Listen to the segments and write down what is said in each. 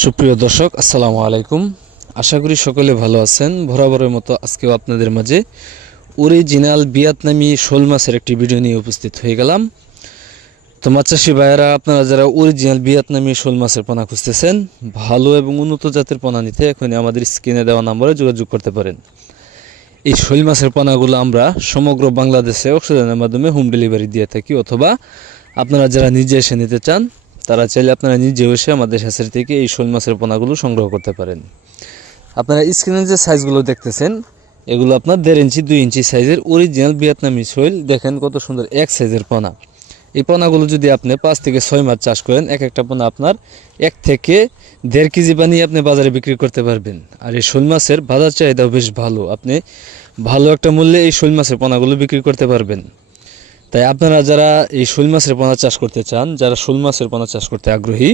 সুপ্রিয় দর্শক, আসসালামু আলাইকুম। আশা করি সকলে ভালো আছেন। বরাবরের মতো আজকেও আপনাদের মাঝে অরিজিনাল ভিয়েতনামি শোল মাছের একটি ভিডিও নিয়ে উপস্থিত হয়ে গেলাম। তো মাছ চাষি ভাইয়েরা, আপনারা যারা অরিজিনাল ভিয়েতনামি শোল মাছের পোনা খুঁজতেছেন, ভালো এবং উন্নত জাতের পোনা নিতে এখনই আমাদের স্ক্রিনে দেওয়া নম্বরে যোগাযোগ করতে পারেন। এই শোল মাছের পোনাগুলো আমরা সমগ্র বাংলাদেশে অক্সিজেনের মাধ্যমে হোম ডেলিভারি দিয়ে থাকি অথবা আপনারা যারা নিজে এসে নিতে চান তারা চাইলে আপনারা নিজে এসে আমাদের হ্যাচারি থেকে এই শোল মাছের পোনাগুলো সংগ্রহ করতে পারেন। আপনারা স্ক্রিনে যে সাইজগুলো দেখতেছেন, এগুলো আপনার দেড় ইঞ্চি, দুই ইঞ্চি সাইজের অরিজিনাল ভিয়েতনামি শৈল। দেখেন কত সুন্দর এক সাইজের পোনা। এই পোনাগুলো যদি আপনি পাঁচ থেকে ছয় মাস চাষ করেন, এক একটা পোনা আপনার এক থেকে দেড় কেজি পানি আপনি বাজারে বিক্রি করতে পারবেন। আর এই শোল মাছের বাজার চাহিদাও বেশ ভালো। আপনি ভালো একটা মূল্যে এই শোল মাছের পোনাগুলো বিক্রি করতে পারবেন। তাই আপনারা যারা এই শোল মাছের পোনা চাষ করতে চান, যারা শোল মাছের পোনা চাষ করতে আগ্রহী,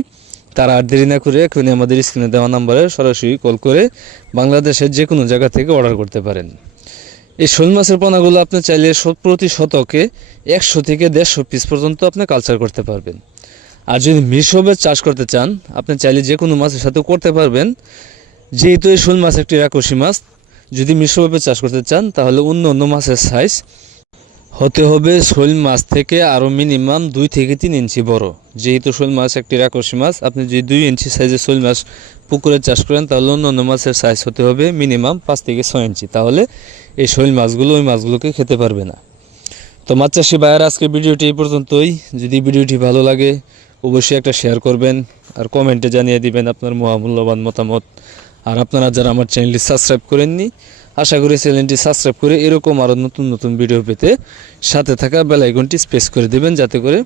তারা আর দেরি না করে এখনই আমাদের স্ক্রিনে দেওয়া নাম্বারে সরাসরি কল করে বাংলাদেশের যে কোনো জায়গা থেকে অর্ডার করতে পারেন। এই শোল মাছের পোনাগুলো আপনি চাইলে প্রতি শতকে একশো থেকে দেড়শো পিস পর্যন্ত আপনি কালচার করতে পারবেন। আর যদি মিশবে চাষ করতে চান, আপনি চাইলে যে কোনো মাছের সাথে করতে পারবেন। যেহেতু এই শোল মাছ একটি রাকসি মাছ, যদি মিশ্রভাবে চাষ করতে চান, তাহলে অন্য অন্য মাছের সাইজ হতে হবে শৈল মাছ থেকে আরও মিনিমাম দুই থেকে তিন ইঞ্চি বড়। যেহেতু শোল মাছ একটি রাকসি মাছ, আপনি যদি দুই ইঞ্চি সাইজের শোল মাছ পুকুরে চাষ করেন, তাহলে অন্য অন্য মাছের সাইজ হতে হবে মিনিমাম পাঁচ থেকে ছয় ইঞ্চি। তাহলে এই শোল মাছগুলো ওই মাছগুলোকে খেতে পারবে না। তো মাছ চাষি ভাইয়ের আজকের ভিডিওটি এই পর্যন্তই। যদি ভিডিওটি ভালো লাগে, অবশ্যই একটা শেয়ার করবেন আর কমেন্টে জানিয়ে দিবেন আপনার মহামূল্যবান মতামত। আর আপনারা যারা আমার চ্যানেলটি সাবস্ক্রাইব করেননি আশা করি চ্যানেলটি সাবস্ক্রাইব করে এরকম আরও নতুন নতুন ভিডিও পেতে সাথে থাকা বেলাইকনটি স্পেস করে দেবেন, যাতে করে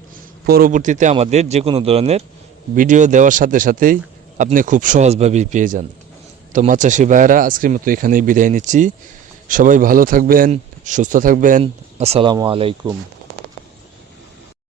পরবর্তীতে আমাদের যে কোনো ধরনের ভিডিও দেওয়ার সাথে সাথেই আপনি খুব সহজভাবেই পেয়ে যান। তো মাচাশি ভাইয়েরা, আজকের মতো এখানেই বিদায় নিচ্ছি। সবাই ভালো থাকবেন, সুস্থ থাকবেন। আসসালামু আলাইকুম।